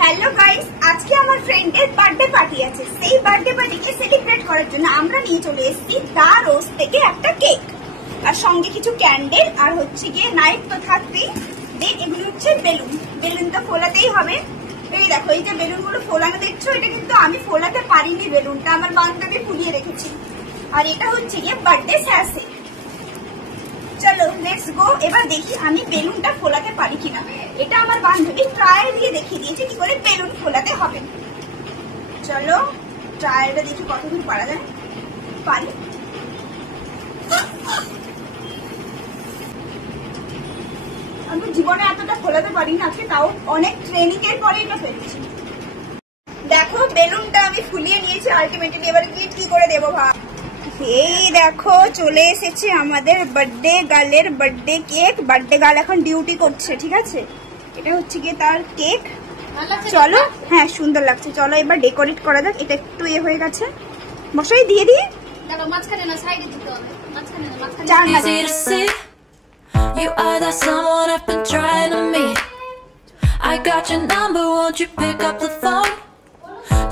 Hello guys, আজকে আমার ফ্রেন্ডের বার্থডে পার্টি আছে। সেই বার্থডে পার্টিকে সেলিব্রেট করার জন্য আমরা নিয়ে চলে এসেছি দা রোজ থেকে একটা কেক, আর সঙ্গে কিছু ক্যান্ডেল, আর হচ্ছে গিয়ে নাইট তো থাকবেই। দেন এগুলো হচ্ছে বেলুন, বেলুন তো ফোলাতেই হবে। এই দেখো, এই যে বেলুনগুলো ফোলানো দেখছো, এটা কিন্তু আমি ফোলাতে পারিনি, বেলুনটা আমার বান্ধবী ফুলিয়ে রেখেছি। আর এটা হচ্ছে গিয়ে বার্থডে স্যাশে। চলো লেটস গো। এবার দেখি আমি বেলুনটা ফোলাতে পারি কিনা। এটা আমার বান্ধবী ট্রায়াল দিয়ে দেখিয়ে দিয়েছে কি করে বেলুন ফোলাতে হবে। চলো ট্রায়ালটা দেখি কতদূর পারা যায়। পারি। আমি জীবনে এতটা ফোলাতে পারি না, আজকে তাও অনেক ট্রেনিং এর পরে এটা ফেলছি। দেখো বেলুনটা আমি ফুলিয়ে নিয়েছি আলটিমেটলি। এবার কি করে দেবো ভাব। এই দেখো চলে এসেছে আমাদের বার্থডে গার্লের বার্থডে কেক। বার্থডে গার্ল এখন ডিউটি করছে, ঠিক আছে। এটা হচ্ছে গিয়ে তার কেক। চলো, হ্যাঁ সুন্দর লাগছে। চলো এবার ডেকোরেট করা যাক। এটা একটু হয়ে গেছে, মশাই দিয়ে দিয়ে You are that someone I've been trying to meet. I got your number, won't you pick up the phone?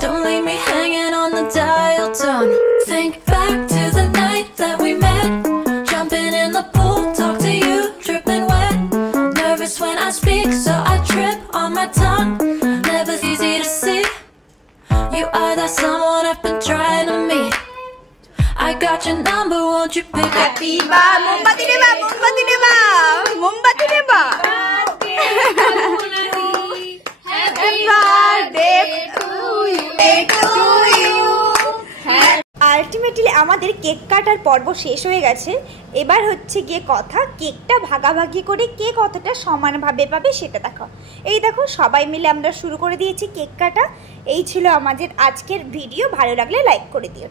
Don't leave me hanging on the dial tone. Think back to the night that we met, jumping in the pool, talk to you, dripping wet. Nervous when I speak, so I trip on my tongue. Never easy to see. You are that someone I've been trying to meet. I got your number, won't you pick up? Happy birthday, মোমবাতি দেবা, মোমবাতি দেবা, মোমবাতি দেবা। Happy birthday to you. Ultimately আমাদের cake কাটার পর্ব শেষ হয়ে গেছে। এবার হচ্ছে গিয়ে কথা, কেকটা ভাগাভাগি করে কে কতটা সমানভাবে পাবে সেটা দেখো। এই দেখো সবাই মিলে আমরা শুরু করে দিয়েছি কেক কাটা। এই ছিল আমাদের আজকের ভিডিও। ভালো লাগলে লাইক করে দিও।